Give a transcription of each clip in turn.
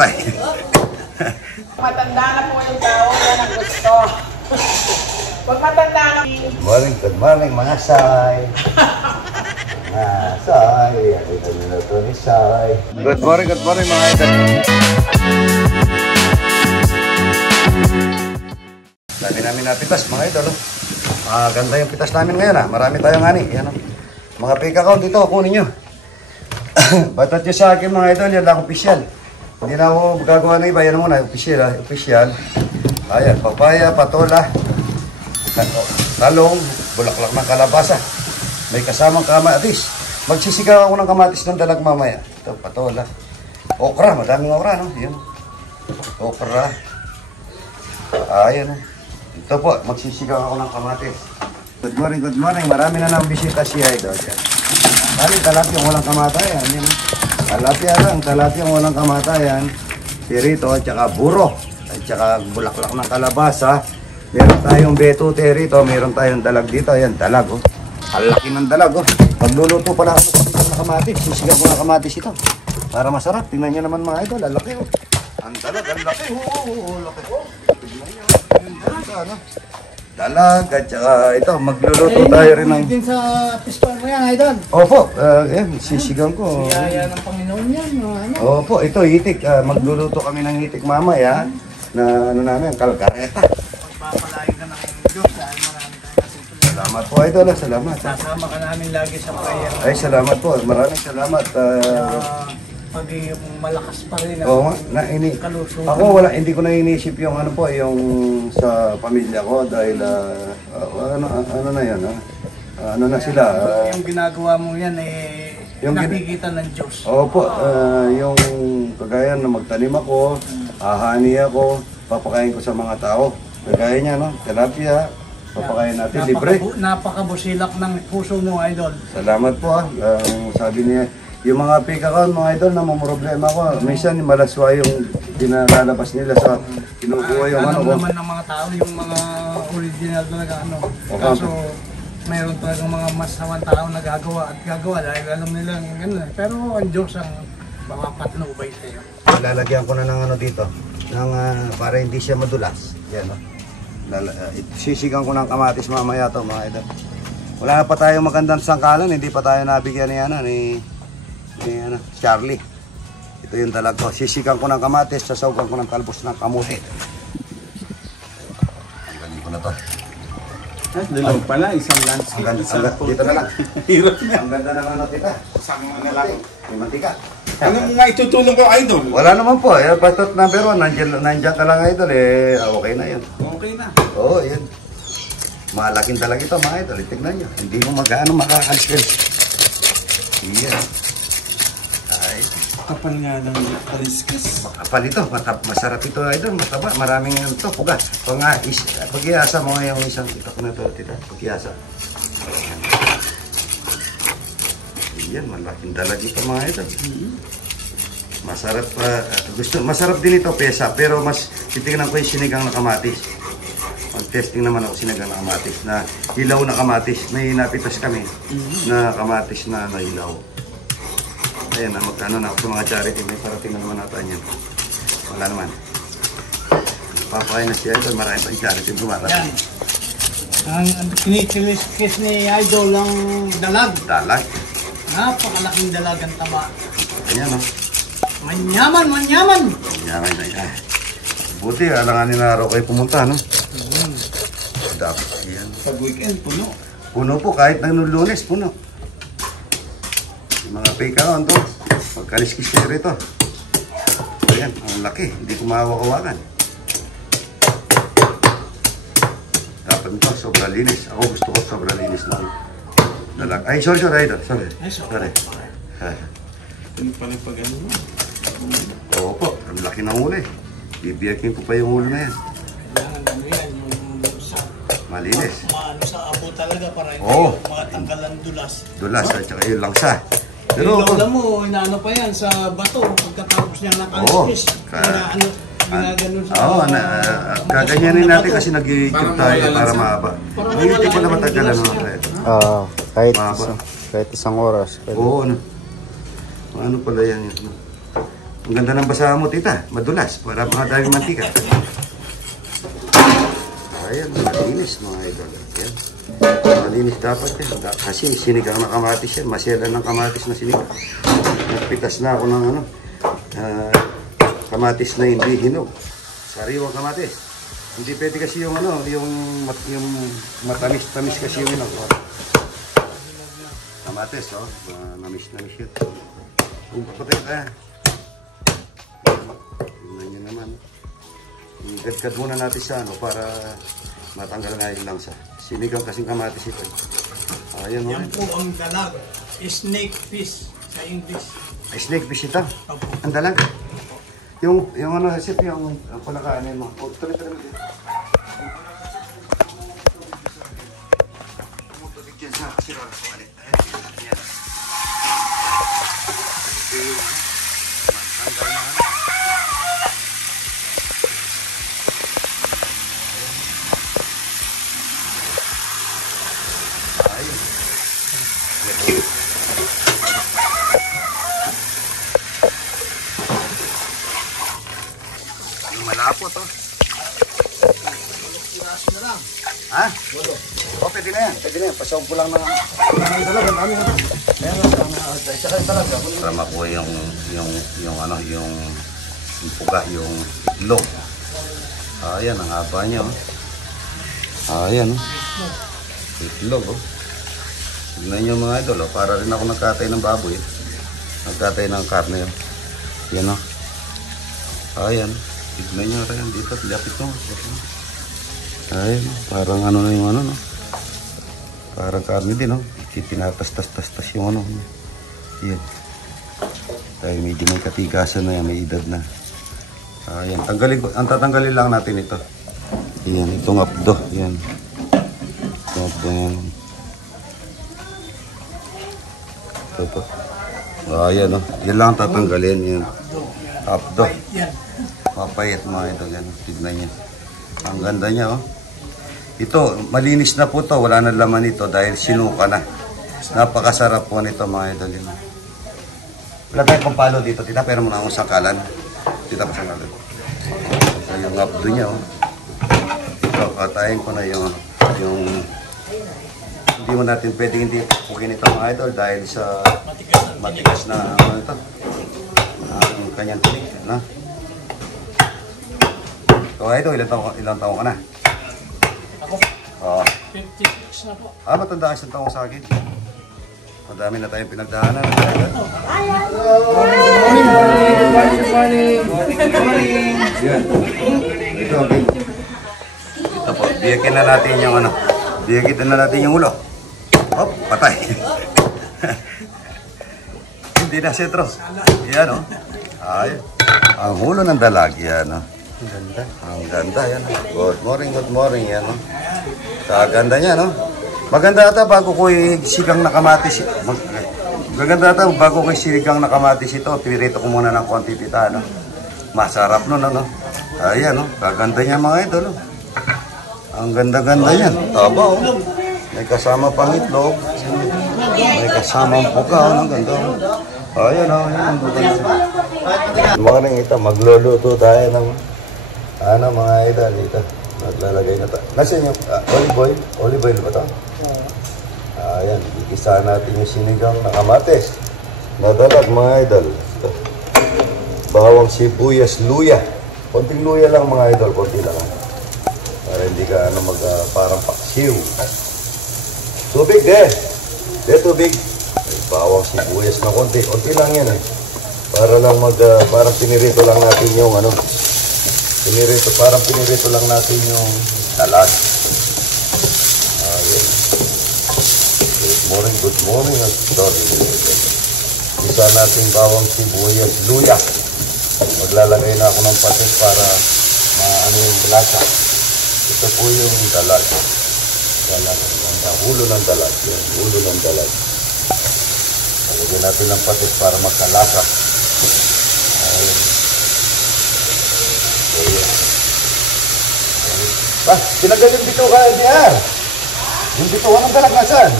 patay. Matanda na po yung tao, yan ang gusto. Pag matanda na... Good morning mga Say. Say, ito nila ito ni Say. Good morning mga idol. Dami namin na pitas mga idol. Ganda yung pitas namin ngayon Marami tayong ani. Yan, mga pick account dito, kunin nyo. Batat nyo sa akin mga idol, yan lang official. Hindi na ako gagawa ng iba, yan muna, official. Ayan, papaya, patola, talong, bulaklak ng kalabasa. May kasamang kamatis. Magsisigaw ako ng kamatis ng dalag mamaya. Ito, patola. Okra, madaming okra, no? Yan. Okra. Ayan, ito po, magsisigaw ako ng kamatis. Good morning. Marami na nang bisita si Idol. Talapyang walang kamatayan. Yan. Talapyang walang kamatayan. Pirito, at saka buro. At saka bulaklak ng kalabasa. Meron tayong betute rito. Meron tayong dalag dito. Ayan, dalag. Ang laki ng dalag. Pagluluto pala ako ng kamatis. Sisigaw ko ng kamatis ito. Para masarap. Tingnan nyo naman mga idol. Ang laki. Ang dalag, ang laki. Laki. Tingnan nyo. Ang dalag, at saka ito, magluluto tayo rin ng... Din sa pispan mo yan, idol. Opo, sisigang ko. Siyaya ng Panginoon yan, ano? Opo, ito, hitik. Magluluto kami ng hitik mamaya na ano namin, kalkareta. Magpapalain ka ng Diyos dahil marami tayo kasi. Salamat po, idol. Salamat. Sasama ka namin lagi sa prayer. Ay, salamat po. Maraming salamat. Pag malakas pa rin Oo nga, kalusugan. ako hindi ko na inisip yung ano po, yung sa pamilya ko dahil ano na yan, ano na sila. Yung ginagawa mo yan yung nakikita ng Diyos. Opo, yung kagaya na magtanim ako, ahani ako, papakain ko sa mga tao. Kagaya niya, no? Tilapia, papakain natin, libre. Napakabusilak ng puso mo, idol. Salamat po sabi niya, yung mga pick account, mga idol, na problema ko. Minsan, malaswa yung dinalalabas nila sa kinukuha yung ano ko. Naman ng mga tao, yung mga original talaga ano. Kaso, mayroon talagang mga masawang tao na gagawa at gagawa dahil alam nila yung gano'n. Pero ang Diyos ang makapatnubay sa'yo. Lalagyan ko na ng ano dito, para hindi siya madulas. Yan, no? Sisigang ko ng kamatis mamaya to, mga idol. Wala na pa tayong magandang sangkalan, hindi pa tayo nabigyan ni Charlie. Ito yung dalag ko. Sisigang ko ng kamatis, sasawgan ko ng talbos ng kamuti. Tanggalin ko na to. Dalaw pala, isang landscape. Dito na lang. Hirap na. Ang ganda ng ano, tita. Isang ano lang. May mantika. Ano mo nga itutulong ko, idol? Wala naman po. Basta't number 1, nandiyan ka lang, idol. Okay na yun. Okay na. Oo, yan. Malaking dalag ito, mga idol. Tignan nyo. Hindi mo makakalis. Yan. Kapal nga ng kaliskis. Makapal ito. Masarap ito, idol. Mataba. Maraming ito. Puga. Pag-iasa mo ngayong isang itak na ito, tita. Pag-iasa. Yan. Malaking dalag ito, mga idol. Masarap. Masarap din ito, pesa. Pero mas titignan ko yung sinigang na kamatis. Mag-testing naman ako sinigang na kamatis. Na ilaw na kamatis. May napitas kami na kamatis na ilaw. Ayan, magkano na ako sa mga charity. May parating na naman natin yan. Wala naman. Papakain na siya ito. Marami pa yung charity. Yan. Ang kinikilis ni Idol ang dalag. Dalag. Napakalaking dalag ang taba. Ayan, no? Manyaman! Manyaman na yan. Buti, alanganin na araw kayo pumunta, no? Dapat yan. Pag weekend, puno. Puno po, kahit nang Lunes, puno. Yung mga fake account to, magkaliskis kayo rito. Ayan, ang laki, hindi ko mahawak-hawakan. Dapat nito, sobrang linis. Ako gusto ko sobrang linis lang. Dalag. Ay, sorry, idol. Sorry. Ano pala pag ano mo? Oo po, ang laki ng huli. Bibiyakin ko pa yung huli na yan. Kailangan ano yan, yung malinis. sa abo talaga para hindi makatanggal ang dulas. Dulas, at saka yung langsa. Pero alam mo, inaano pa yan sa bato pagkatapos niya nakaliskis. Ginaganon sa... Oo, gaganyanin natin kasi nag-iikip tayo para mahaba. Hindi ko na matagalan naman tayo. Kahit isang oras. Oo, ano pala yan yun. Ang ganda ng basahan mo, tita. Madulas. Para mga daming mantika. Ayan, malinis mga idol. Ayan. Malinis dapat yan. Kasi sinigang na kamatis yan. Masela ng kamatis na sinigang. Nagpitas na ako ng ano, kamatis na hindi hinog. Sariwang kamatis. Hindi pwede kasi yung ano, yung matamis-tamis kasi yung hinog. Kamatis, oh. Namis-namis yun. Kung papatay ka. Tingnan nyo naman. Igadgad muna natin sa ano para matanggal nga yung langsa. Sinigang kasing kamatis ito. Ayan mo. Yan po ang dalag. Snake fish sa English. Snake fish ito? Ang dalag. Yung ano, sip, yung palakaanin mo. O, tuloy-tuloy mo dito. Tumutubig dyan sa sirara. Ayan. Ito yung ano. Matanggal na ano. Malapo to. Ha? O, pwede na yan. Pwede na yan. Pasawag ko lang ng talaga. Dami na to. Para makuha yung ano, yung puga, yung itlog. Ayan, ang haba niya. Ayan. Itlog. Tignan nyo mga idol. Para rin ako nagkatay ng baboy. Nagkatay ng karne. Yan o. Ayan. Tignan nyo rin dito, lapit mo. Ayun, parang ano na yung ano, no? Parang karne din, no? Pinatas-tas-tas yung ano. Yan. Dahil medyo may katigasan na yan, may edad na. Ayan, ang tatanggalin lang natin ito. Yan, itong abdo. Yan. Itong abdo yan. Ito po. Ayan, no? Yan lang ang tatanggalin. Yan. Abdo. Mapayat mga ito. Yan. Tignan niya. Ang ganda niya, oh. Ito, malinis na po to. Wala na laman ito dahil sinuka na. Napakasarap po nito mga ito. Yan. Wala tayong pampalo dito. Tita, pero muna akong sangkalan. Tita, pasangkalan. Ito yung abdo niya, oh. Ito, katayin ko na yung hindi mo natin pwedeng hindi pukin ito mga idol dahil sa matigas na ano ito. Ang kanyang tinik, no? So, idol, ilang taon ka na? Ako? Oo. 56 na po. Matanda ka 1 taon sa akin. Madami na tayong pinagdaanan. Morning. Yan. Ito, okay. Ito po, biyakin na natin yung ano. Biyakin na natin yung ulo. Hop, patay. Hindi na sentro. Yan, oh. Ay, ang ulo ng dalag, yan, oh. Ganda. Ang ganda, yan. Good morning, yan, no? Kaganda niya, no? Maganda ata bago ko sigang na kamatis. Maganda ata bago ko sigang na kamatis ito. Pinirito ko muna ng konti tita, no? Masarap nun, no? Ayan, no? Kaganda niya mga idol, no? Ang ganda-ganda yan. Taba, oh. May kasama pang itlog. May kasamang puka, oh. Ang ganda, oh. Ayan, oh. Ayan, good morning, ito. Magluluto tayo ng ano mga idol dito. Maglalagay na tayo. Nasaan yung olive oil? Olive oil ba ito? Ayan, ikisa natin yung sinigang na kamatis. Nadalag mga idol. Ito. Bawang sibuyas, luya. Konting luya lang mga idol, konti lang. Para hindi ka ano parang paksiw. Tubig tubig. Bawang sibuyas na konti. Konti lang yan eh. Para lang parang pinirito lang natin yung ano. Parang pinirito lang natin yung dalag. Ayun. Good morning. Sorry. Isa natin bawang sibuyas, luya. Maglalagay na ako ng patis para maano yung lasa. Ito po yung dalag. Ang ulo ng dalag. Yung ulo ng dalag. Lagyan natin ng patis para magkalasa. Ayun. Tinagal yung bito ka, NDR. Yung bito ka ng dalag, nasaan?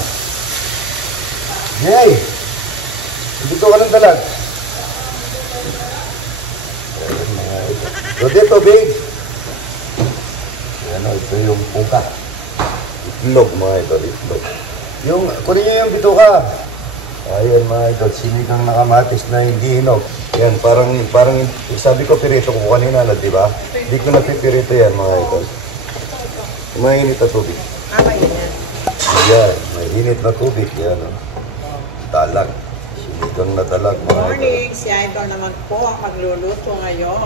Yay! Yung bito ka ng dalag. Rode, tubig. Yan o, ito yung puka. Itlog mga idol, itlog. Kunin nyo yung bituka. Ayan mga idol, sinigang na kamatis na hindi hinog. Yan, parang sabi ko pirito ko kanina na, di ba? Hindi ko napipirito yan mga idol. Mainit na tubig. Mainit. Ayan, mainit na tubig. Yan o. Talag. Sinigang na talag mga idol. Morning, si Idol naman po ang magluluto ngayon.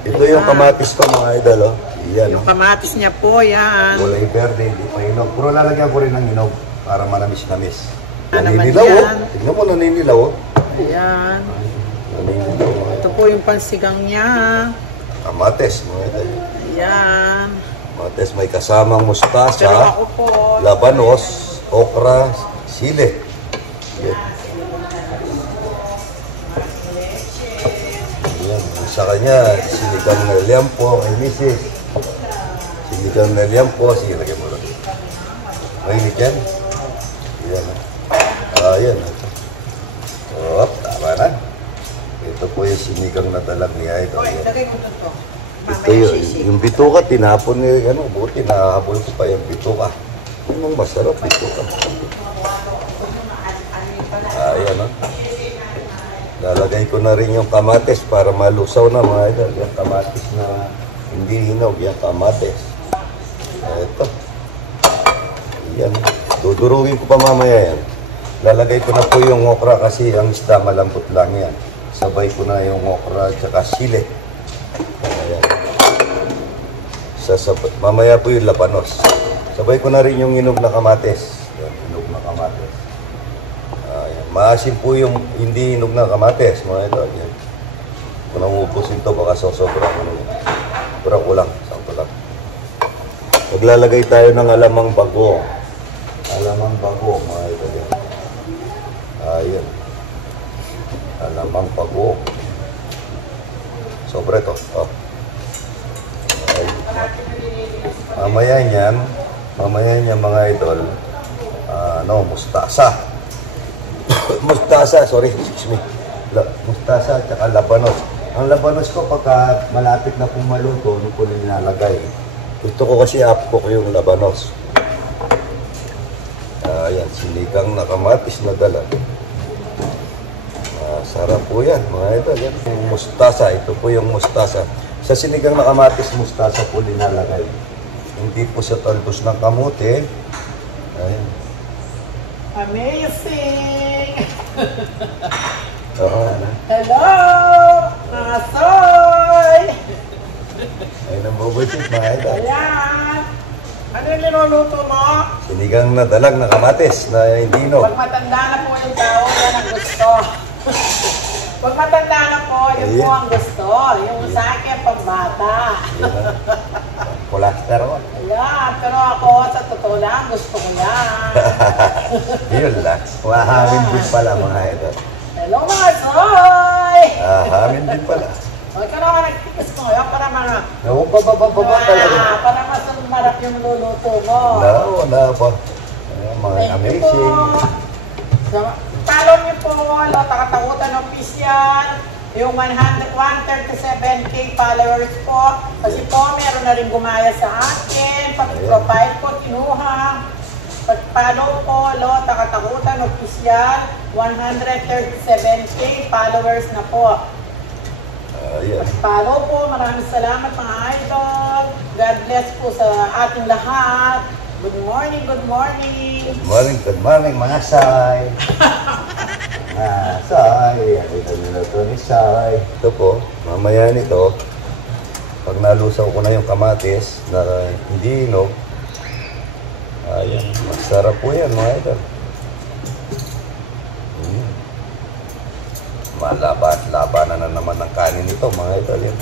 Ito yung kamatis ko mga idol. Oh. Yan, Yung kamatis niya po, yan. kulay verde, hindi pa hinog. Puro lalagyan ko rin ng hinog para manamis-namis. Ano naman Naninilaw oh. yan? Tignan mo, naninilaw oh. Ayan. Naninilaw oh. Ito po yung pansigang niya. Kamates mga idol. Ayan. Kamates may kasamang Pero mustasa, ako po, labanos, okra, sile. Yan. Yan. Sa kanya, sinigang na liampo, ay misis. Sinigang na liampo, sige, lagyan mo lang. Mainit yan. Yan. Ayan. Oh, tama na. Ito po yung sinigang na talag ni Idol. Oy, lagay mo dito. Ito yung bituka, tinapon ni, buti nahabol ko pa yung bituka. Yung masarap, bituka. Ayan, oh. Lalagay ko na rin yung kamates para malusaw na mga idol. Yung kamates na hindi hinog, yung kamates. Ito. Yan. Dudurugin ko pa mamaya yan. Lalagay ko na po yung okra kasi ang isda malambot lang yan. Sabay ko na yung okra at saka sile. Ayan. Mamaya po yung labanos. Sabay ko na rin yung hinog na kamates. Yan, hinog na kamates. Ayan. Maasim po yung hindi hinog na kamates, mga idol. Yan. Kung namupusin to, baka sobrang sobrang kulang. Sakto lang. Maglalagay tayo ng alamang bago. Alamang bago, mga idol. Yan. Ayan. Alamang bago. Sobre to. Oh. Mamaya niyan mga idol, mustasa. Mustasa, sorry, excuse me. Mustasa at saka labanos. Ang labanos ko pagka malapit na pong maluto, nung ko nilalagay. Gusto ko kasi up-cook yung labanos. Ayan, sinigang na kamatis na dalag. Sarap po yan, mga idol. Yan yung mustasa, ito po yung mustasa. Sa sinigang na kamatis, mustasa po nilalagay. Hindi po sa talbos ng kamote. Ayan. amazing! Oo. Hello! Mga soy! Ayun ang bubusit, mga idol. Ayan! Ano yung niluluto mo? Sinigang na dalag na kamatis na hindi hinog. Pag matanda na po yung tao, yan ang gusto. Pag matanda na po, yun po ang gusto. Yung sa akin, pambata. Cholesterol. Ayan, pero ako, sa totoo lang, gusto ko yan. Yun lang. Mahamin din pala, mga idol. Hello mga soy! Hamin din pala. Huwag ka naman nagtikas mo ngayon para mga... Baba talaga. Para mas marap yung luluto mo. Wala pa. Ayan, mga amazing. So, follow niyo po, Lota Katakutan Official, yung 137K followers po. Kasi po, meron na rin gumaya sa akin. Pag-profile ko, kinuha. Pag-follow po, Lota Katakutan Official, 137K followers na po. Ayan. Follow po. Maraming salamat mga idol. God bless po sa ating lahat. Good morning, good morning. Good morning, mga Sai. Sai. Ito nila ito ni Sai. Ito po, mamaya nito, pag nalusaw ko na yung kamatis na hindi hinog, ayan, masarap po yan mga idol. Malaban na naman ng kanin nito mga idol. Yan.